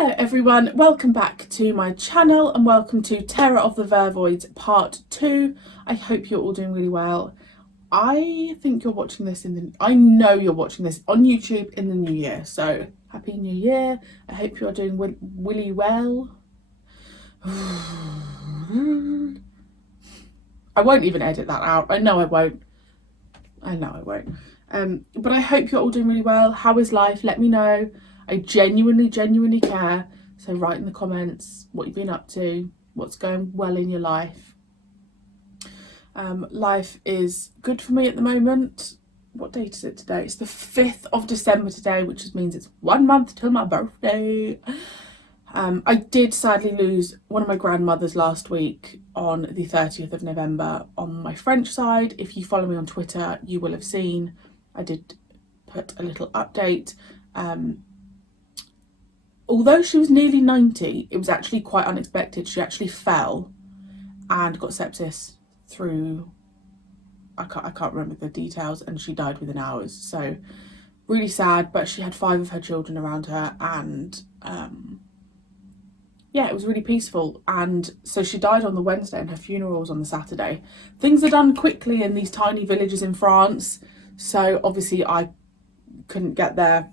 Hello everyone, welcome back to my channel and welcome to Terror of the Vervoids part 2. I hope you're all doing really well. I think you're watching this I know you're watching this on YouTube in the new year, so happy new year. I hope you're doing really well. I won't even edit that out. I know I won't. But I hope you're all doing really well. How is life? Let me know. I genuinely care. So write in the comments what you've been up to, what's going well in your life. Life is good for me at the moment. What date is it today? It's the 5th of December today, which means it's 1 month till my birthday. I did sadly lose one of my grandmothers last week on the 30th of November on my French side. If you follow me on Twitter, you will have seen I did put a little update. Although she was nearly 90, it was actually quite unexpected. She actually fell and got sepsis through, I can't remember the details, and she died within hours. So really sad, but she had 5 of her children around her, and yeah, it was really peaceful. And so she died on the Wednesday and her funeral was on the Saturday. Things are done quickly in these tiny villages in France, so obviously I couldn't get there,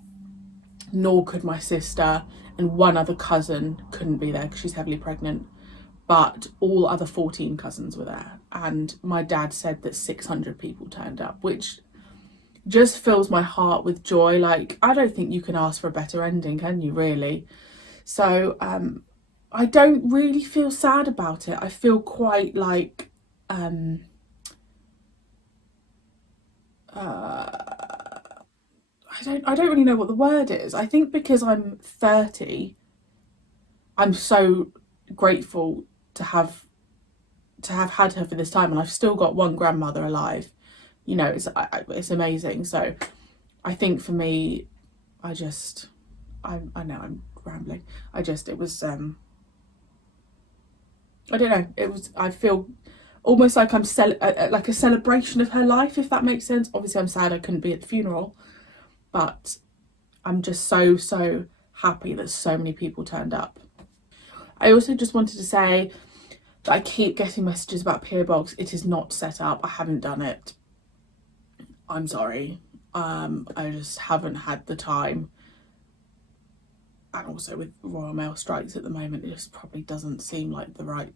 nor could my sister, and one other cousin couldn't be there because she's heavily pregnant, but all other 14 cousins were there. And my dad said that 600 people turned up, which just fills my heart with joy. Like, I don't think you can ask for a better ending, can you, really? So I don't really feel sad about it. I feel quite like I don't really know what the word is. I think because I'm 30, I'm so grateful to have had her for this time, and I've still got one grandmother alive. You know, it's amazing. So I think for me, I know I'm rambling. It was I don't know. I feel almost like I'm like a celebration of her life, if that makes sense. Obviously, I'm sad I couldn't be at the funeral, but I'm just so happy that so many people turned up. I also just wanted to say that I keep getting messages about PO Box. It is not set up. I haven't done it. I'm sorry. I just haven't had the time. And also with Royal Mail strikes at the moment, it just probably doesn't seem like the right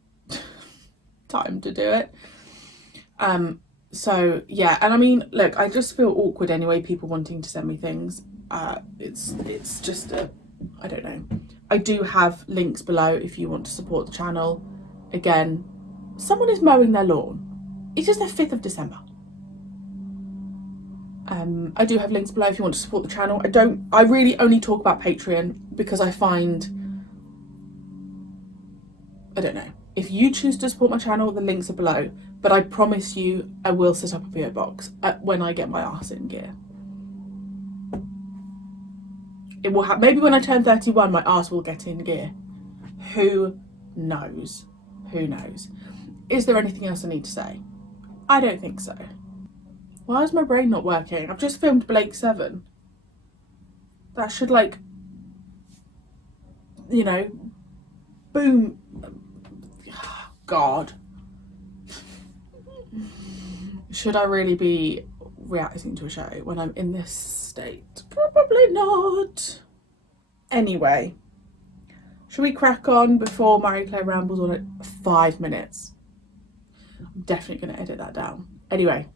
time to do it. So yeah, and I mean, look, I just feel awkward anyway, people wanting to send me things. It's just I don't know. I do have links below if you want to support the channel. Again, someone is mowing their lawn. It is the 5th of December. I do have links below if you want to support the channel. I really only talk about Patreon because I find, I don't know. If you choose to support my channel, the links are below. But I promise you, I will set up a PO Box when I get my arse in gear. It will maybe when I turn 31, my arse will get in gear. Who knows? Who knows? Is there anything else I need to say? I don't think so. Why is my brain not working? I've just filmed Blake 7. That should, like, you know, boom. God. Should I really be reacting to a show when I'm in this state? Probably not. Anyway, should we crack on before Marie-Clare rambles on at 5 minutes? I'm definitely going to edit that down. Anyway,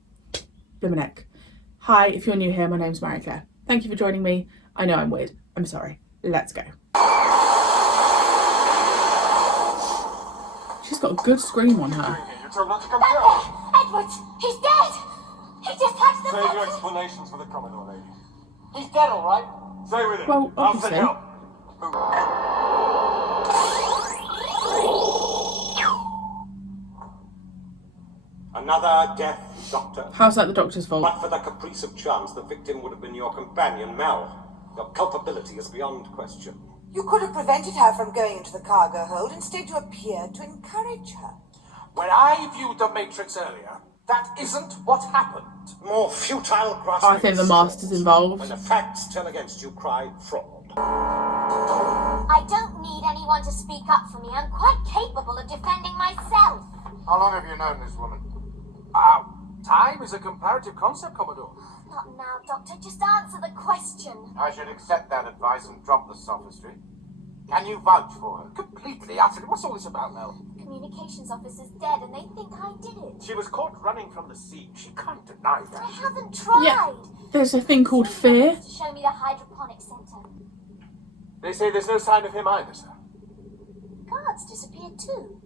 Bliminek. Hi, if you're new here, my name's Marie-Clare. Thank you for joining me. I know I'm weird. I'm sorry. Let's go. She's got a good scream on her. Edwards! He's dead! He just touched the Save your explanations for the Commodore, lady. He's dead, all right? Stay with him. Well, I'll obviously. send help. Another death, Doctor. How's that the doctor's fault? But for the caprice of chance, the victim would have been your companion, Mel. Your culpability is beyond question. You could have prevented her from going into the cargo hold. Instead, you appeared to encourage her. When I viewed the Matrix earlier, that isn't what happened. More futile grasping. I think the master's involved. When the facts tell against you, cry fraud. I don't to speak up for me. I'm quite capable of defending myself. How long have you known this woman? Time is a comparative concept, Commodore. Not now, Doctor. Just answer the question. I should accept that advice and drop the sophistry. Can you vouch for her? Completely, utterly. What's all this about, Mel? The communications officer's dead and they think I did it. She was caught running from the siege. She can't deny I that. haven't tried. Yeah. There's a thing called fear. To show me the hydroponic center. They say there's no sign of him either, sir. Guards disappeared too.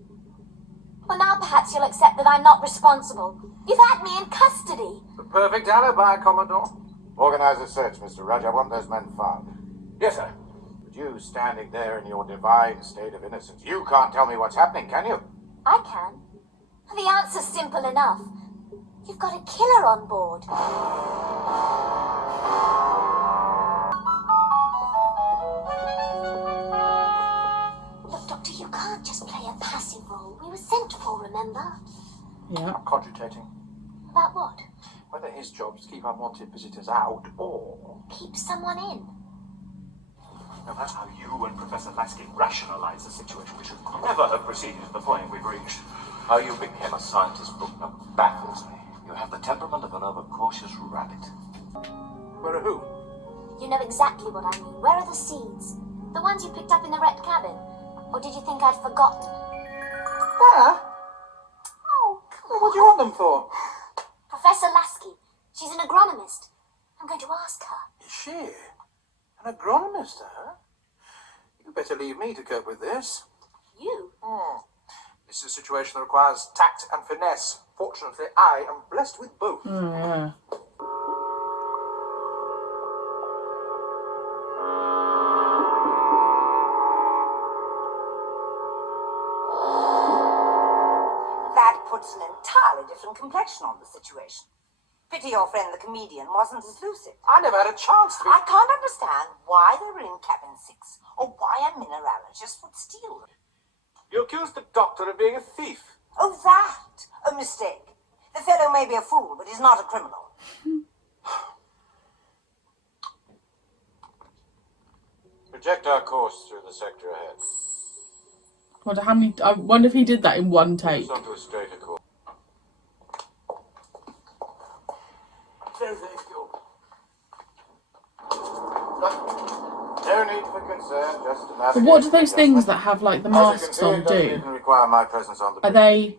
Well, now perhaps you'll accept that I'm not responsible. You've had me in custody. The perfect alibi, Commodore. Organize a search, Mr. Rudge. I want those men found. Yes, sir. But you standing there in your divine state of innocence, you can't tell me what's happening, can you? I can. The answer's simple enough. You've got a killer on board. Look, Doctor, you can't just play a passive role. We were sent for, remember? Yeah. I'm cogitating About what? whether his job is to keep unwanted visitors out or... Keep someone in. Now, that's how you and Professor Lasky rationalize the situation. We should never have proceeded to the point we've reached. How you became a scientist book now baffles me. You have the temperament of an overcautious rabbit. Where are who? You know exactly what I mean. Where are the seeds? The ones you picked up in the wrecked cabin? Or did you think I'd forgotten? There? Oh, come on. What do you want them for? Professor Lasky. She's an agronomist. I'm going to ask her. Is she? An agronomist, huh? You better leave me to cope with this. You? This is a situation that requires tact and finesse. Fortunately, I am blessed with both. Oh, yeah. That puts an entirely different complexion on the situation. Pity your friend the comedian wasn't as lucid. I never had a chance to be... I can't understand why they were in cabin 6, or why a mineralogist would steal them. You accused the doctor of being a thief. Oh, that! A mistake. The fellow may be a fool, but he's not a criminal. Project our course through the sector ahead. I wonder if he did that in one take. It's onto a straighter course. There they go. No need for concern, just a But what do those things that have like the As you can masks see, on it doesn't do? even require my presence on the Are bridge. they?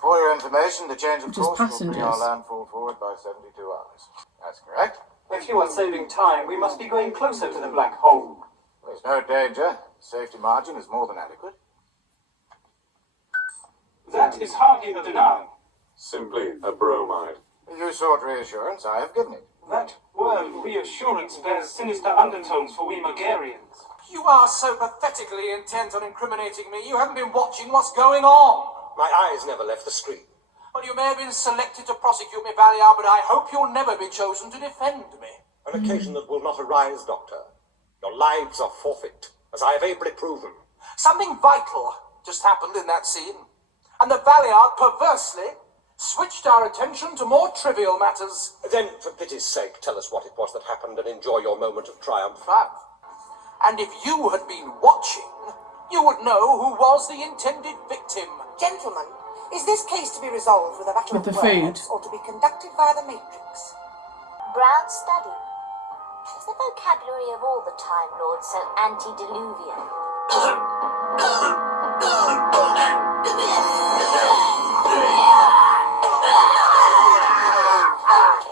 For your information, the change of Just course will bring our passengers? landfall forward by 72 hours. That's correct. If you are saving time, we must be going closer to the black hole. There's no danger. The safety margin is more than adequate. That is hardly a denial. Simply a bromide. If you sought reassurance, I have given it. That word reassurance bears sinister undertones for we Megarians. You are so pathetically intent on incriminating me, you haven't been watching what's going on. My eyes never left the screen. Well, you may have been selected to prosecute me, Valiant, but I hope you'll never be chosen to defend me. An occasion that will not arise, Doctor. Your lives are forfeit, as I have ably proven. Something vital just happened in that scene, and the Valiant perversely switched our attention to more trivial matters. Then, for pity's sake, tell us what it was that happened and enjoy your moment of triumph. And if you had been watching, you would know who was the intended victim. Gentlemen, is this case to be resolved with a battle With of the food? words, or to be conducted via the Matrix? Brown study. Is the vocabulary of all the Time Lords so antediluvian?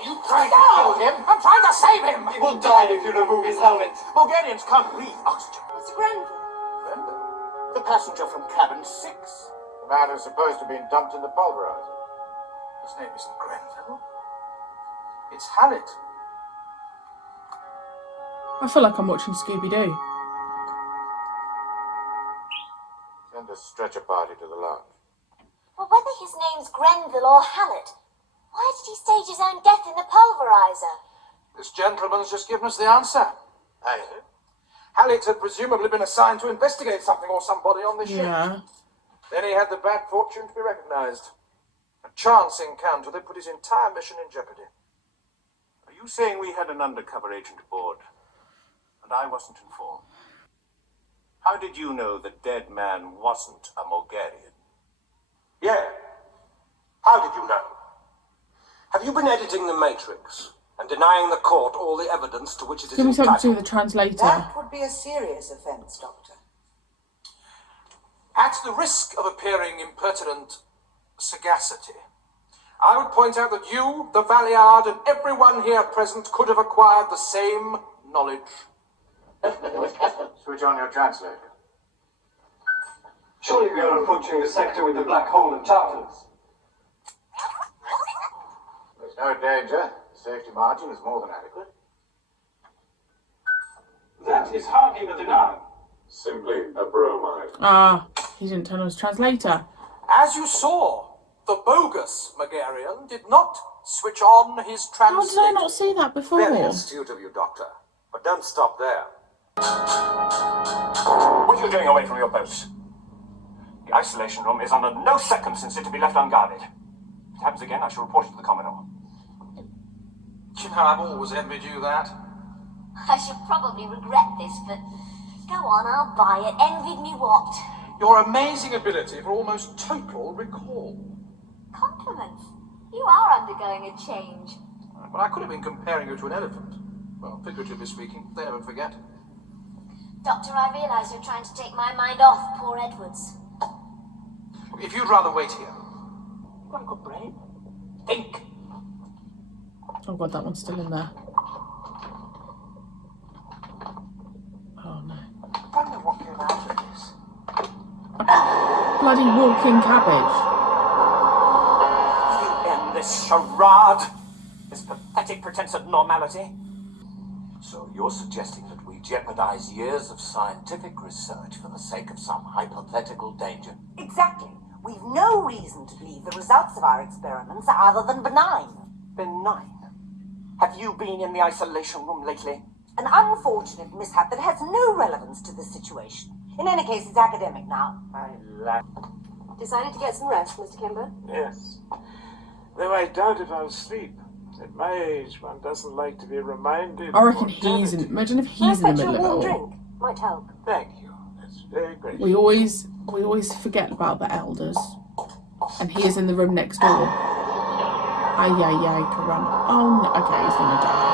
You trying to kill him? I'm trying to save him! He will die if you remove his helmet. Bulgarians can't breathe oxygen. Mr. Grenville. Grenville, the passenger from cabin 6. The man who's supposed to have been dumped in the pulverizer. His name isn't Grenville. It's Hallett. I feel like I'm watching Scooby Doo. Send a stretcher party to the lounge. Well, whether his name's Grenville or Hallett, why did he stage his own death in the pulverizer? This gentleman's just given us the answer. Hey, Hallett had presumably been assigned to investigate something or somebody on the ship. Yeah. Then he had the bad fortune to be recognized. A chance encounter that put his entire mission in jeopardy. Are you saying we had an undercover agent aboard, and I wasn't informed? How did you know the dead man wasn't a Mogarian? Yeah. How did you know? Have you been editing the Matrix and denying the court all the evidence to which it is Give me something to do with entitled? the translator. That would be a serious offence, Doctor. At the risk of appearing impertinent sagacity, I would point out that you, the Valeyard, and everyone here present could have acquired the same knowledge. Switch on your translator. Surely we are approaching the sector with the black hole and Tartars. There's no danger. The safety margin is more than adequate. That is hardly a denial. Simply a bromide. Ah, he didn't turn on his translator. As you saw, the bogus Megarian did not switch on his How did I translator. not see that before? Very astute of you, Doctor. But don't stop there. What are you doing away from your post? The isolation room is under no circumstance to be left unguarded. If it happens again, I shall report it to the Commodore. You know, I've always envied you that. I should probably regret this, but go on, I'll buy it. Envied me what? Your amazing ability for almost total recall. Compliments. You are undergoing a change. But I could have been comparing you to an elephant. Well, figuratively speaking, they never forget. Doctor, I realise you're trying to take my mind off poor Edwards. If you'd rather wait here. You've got a good brain. Think. Oh god, that one's still in there. Oh no. I wonder what came out of this. Bloody walking cabbage. You end this charade, this pathetic pretense of normality. So you're suggesting that we jeopardize years of scientific research for the sake of some hypothetical danger? Exactly. We've no reason to believe the results of our experiments are other than benign. Benign. Have you been in the isolation room lately? An unfortunate mishap that has no relevance to this situation. In any case, it's academic now. I laugh. Decided to get some rest, Mr. Kimber? Yes. Though I doubt if I'll sleep. At my age, one doesn't like to be reminded. I reckon of he's in. mortality. Imagine if he's in the middle of it all. drink. Might help. Thank you. That's very great. We always forget about the elders, and he is in the room next door. Ay ay ay, caramba! Oh no, okay, he's gonna die.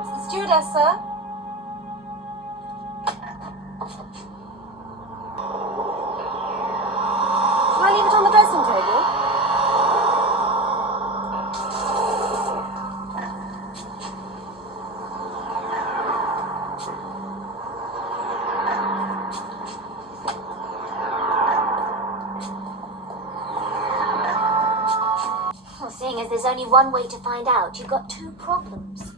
It's the stewardess, sir. Shall I leave it on the dressing table? Well, seeing as there's only one way to find out, you've got two problems.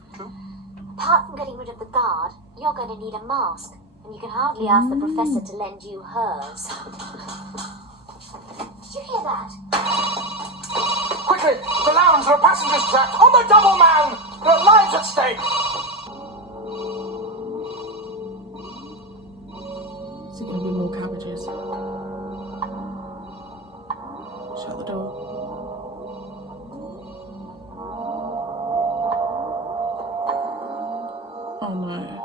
Apart from getting rid of the guard, you're going to need a mask, and you can hardly ask the professor to lend you hers. Did you hear that? Quickly! The lounge, there are passengers trapped! On the double, man! There are lives at stake! Is it gonna be more cabbages? Shut the door. Oh no.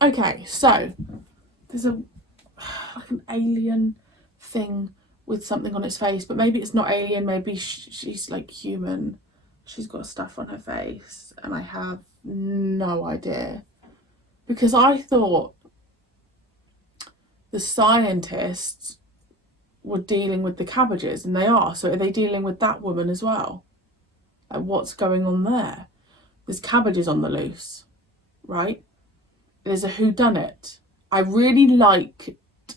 Okay, so there's a like an alien thing with something on its face, but maybe it's not alien, maybe she's like human. She's got stuff on her face, and I have no idea. Because I thought the scientists were dealing with the cabbages, and they are. So are they dealing with that woman as well? Like, what's going on there? There's cabbages on the loose, right? There's a whodunit. I really liked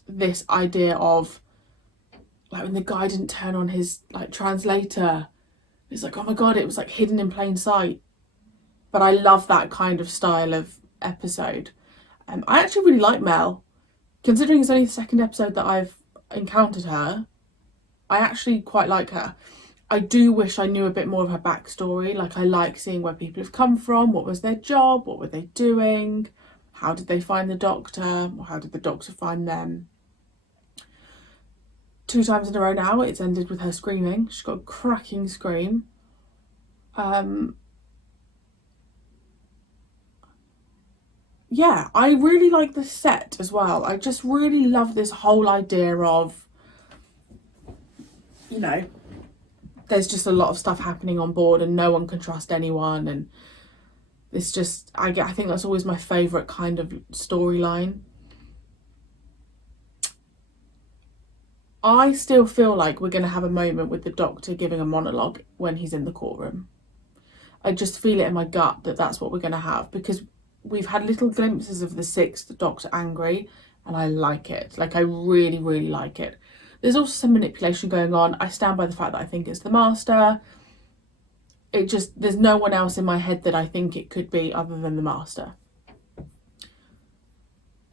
this idea of, like, when the guy didn't turn on his like translator. It's like, oh my god, it was like hidden in plain sight. But I love that kind of style of episode. I actually really like Mel. Considering it's only the second episode that I've encountered her, I actually quite like her. I do wish I knew a bit more of her backstory. Like, I like seeing where people have come from, what was their job, what were they doing, how did they find the doctor, or how did the doctor find them. 2 times in a row now it's ended with her screaming. She's got a cracking scream. Yeah, I really like the set as well. I just really love this whole idea of, you know, there's just a lot of stuff happening on board and no one can trust anyone, and it's just, I think that's always my favourite kind of storyline. I still feel like we're going to have a moment with the doctor giving a monologue when he's in the courtroom. I just feel it in my gut that that's what we're going to have, because we've had little glimpses of the 6th Doctor angry, and I like it. Like, I really, really like it. There's also some manipulation going on. I stand by the fact that I think it's the Master. It just, there's no one else in my head that I think it could be other than the Master.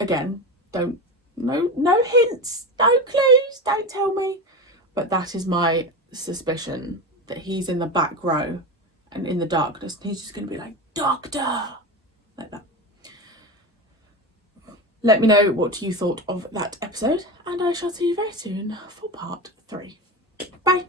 Again, no hints, no clues, don't tell me. But that is my suspicion, that he's in the back row and in the darkness, and he's just going to be like, Doctor! Like that. Let me know what you thought of that episode, and I shall see you very soon for part 3. Bye!